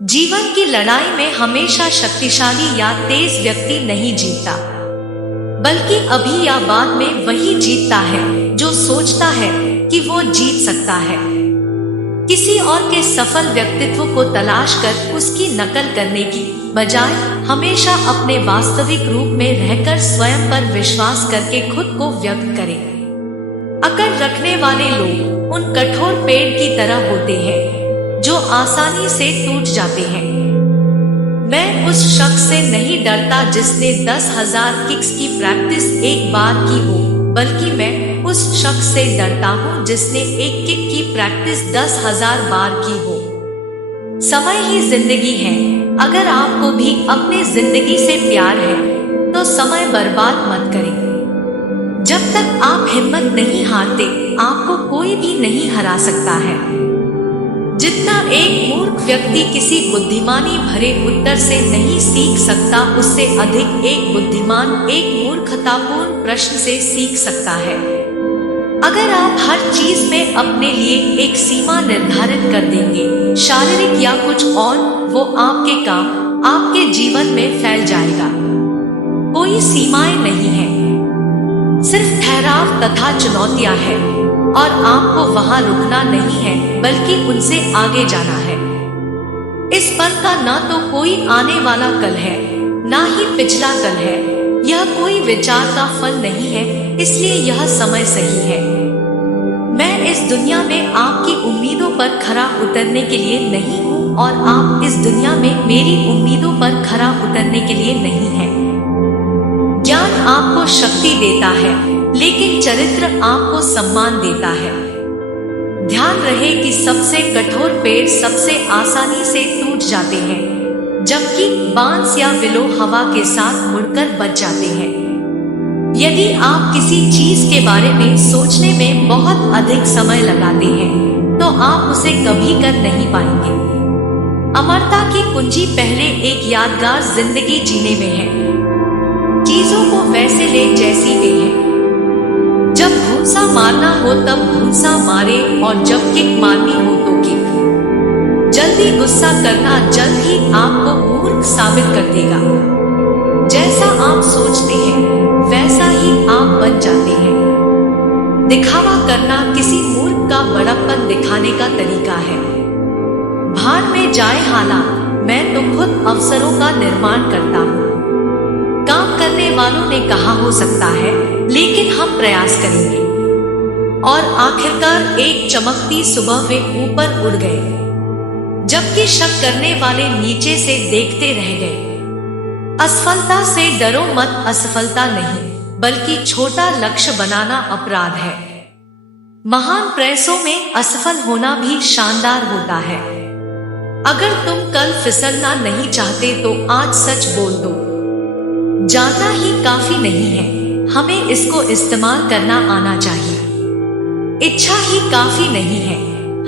जीवन की लड़ाई में हमेशा शक्तिशाली या तेज व्यक्ति नहीं जीतता, बल्कि अभी या बाद में वही जीतता है जो सोचता है कि वो जीत सकता है। किसी और के सफल व्यक्तित्व को तलाश कर उसकी नकल करने की बजाय हमेशा अपने वास्तविक रूप में रहकर स्वयं पर विश्वास करके खुद को व्यक्त करें। अकड़ रखने वाले लोग उन कठोर पेड़ की तरह होते हैं जो आसानी से टूट जाते हैं। मैं उस शख्स से नहीं डरता जिसने 10,000 किक्स की प्रैक्टिस एक बार की हो, बल्कि मैं उस शख्स से डरता हूँ जिसने एक किक की प्रैक्टिस 10,000 बार की हो। समय ही जिंदगी है। अगर आपको भी अपने जिंदगी से प्यार है तो समय बर्बाद मत करें। जब तक आप हिम्मत नहीं हारते, आपको कोई भी नहीं हरा सकता है। जितना एक मूर्ख व्यक्ति किसी बुद्धिमानी भरे उत्तर से नहीं सीख सकता, उससे अधिक एक बुद्धिमान एक मूर्खतापूर्ण प्रश्न से सीख सकता है। अगर आप हर चीज में अपने लिए एक सीमा निर्धारित कर देंगे, शारीरिक या कुछ और, वो आपके काम, आपके जीवन में फैल जाएगा। कोई सीमाएं नहीं है, सिर्फ ठहराव तथा चुनौतियां हैं, और आपको वहां रुकना नहीं है बल्कि उनसे आगे जाना है। इस पल का ना तो कोई आने वाला कल है, ना ही पिछला कल है। यह कोई विचार का फल नहीं है, इसलिए यह समय सही है। मैं इस दुनिया में आपकी उम्मीदों पर खरा उतरने के लिए नहीं हूँ और आप इस दुनिया में मेरी उम्मीदों पर खरा उतरने के लिए नहीं हैं। ज्ञान आपको शक्ति देता है, लेकिन चरित्र आपको सम्मान देता है। ध्यान रहे कि सबसे कठोर पेड़ सबसे आसानी से टूट जाते हैं, जबकि बांस या विलो हवा के साथ मुड़कर बच जाते हैं। यदि आप किसी चीज के बारे में सोचने में बहुत अधिक समय लगाते हैं, तो आप उसे कभी कर नहीं पाएंगे। अमरता की कुंजी पहले एक यादगार जिंदगी जीने में है। चीजों को वैसे ले जैसी वे हैं। जब घूंसा मारना हो तब घूंसा मारे, और जब किक मारनी हो तो किक। जल्दी गुस्सा करना जल्द ही आपको मूर्ख साबित कर देगा। जैसा आप सोचते हैं वैसा ही आप बन जाते हैं। दिखावा करना किसी मूर्ख का बड़प्पन दिखाने का तरीका है। भाड़ में जाए हालात, मैं तो खुद अवसरों का निर्माण करता हूँ। काम करने वालों ने कहा हो सकता है, लेकिन हम प्रयास करेंगे। और आखिरकार एक चमकती सुबह वे ऊपर उड़ गए, जबकि शक करने वाले नीचे से देखते रह गए। असफलता से डरो मत, असफलता नहीं बल्कि छोटा लक्ष्य बनाना अपराध है। महान प्रयासों में असफल होना भी शानदार होता है। अगर तुम कल फिसलना नहीं चाहते तो आज सच बोल दो। जानना ही काफी नहीं है, हमें इसको इस्तेमाल करना आना चाहिए। इच्छा ही काफी नहीं है,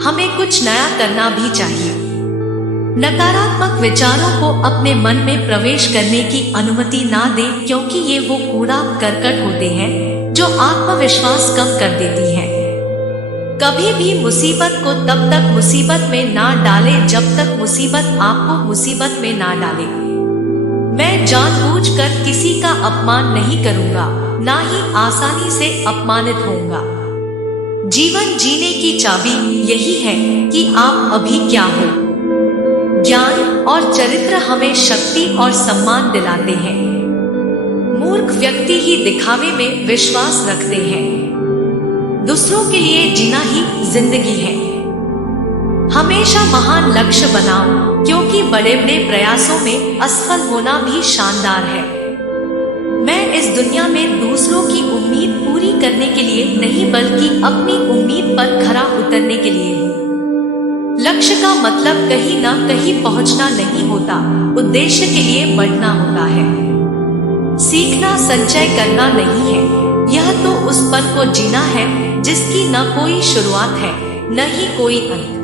हमें कुछ नया करना भी चाहिए। नकारात्मक विचारों को अपने मन में प्रवेश करने की अनुमति ना दें, क्योंकि ये वो कूड़ा करकट होते हैं जो आत्मविश्वास कम कर देती हैं। कभी भी मुसीबत को तब तक मुसीबत में ना डालें जब तक मुसीबत आपको मुसीबत में ना डाले। मैं जानबूझकर किसी का अपमान नहीं करूंगा, ना ही आसानी से अपमानित होऊंगा। जीवन जीने की चाबी यही है कि आप अभी क्या हो। ज्ञान और चरित्र हमें शक्ति और सम्मान दिलाते हैं। मूर्ख व्यक्ति ही दिखावे में विश्वास रखते हैं। दूसरों के लिए जीना ही जिंदगी है। हमेशा महान लक्ष्य बनाओ, क्योंकि बड़े बड़े प्रयासों में असफल होना भी शानदार है। मैं इस दुनिया में दूसरों की उम्मीद पूरी करने के लिए नहीं बल्कि अपनी उम्मीद पर खरा उतरने के लिए हूँ। लक्ष्य का मतलब कहीं ना कहीं पहुंचना नहीं होता, उद्देश्य के लिए बढ़ना होता है। सीखना संचय करना नहीं है, यह तो उस पल को जीना है जिसकी न कोई शुरुआत है न ही कोई अंत।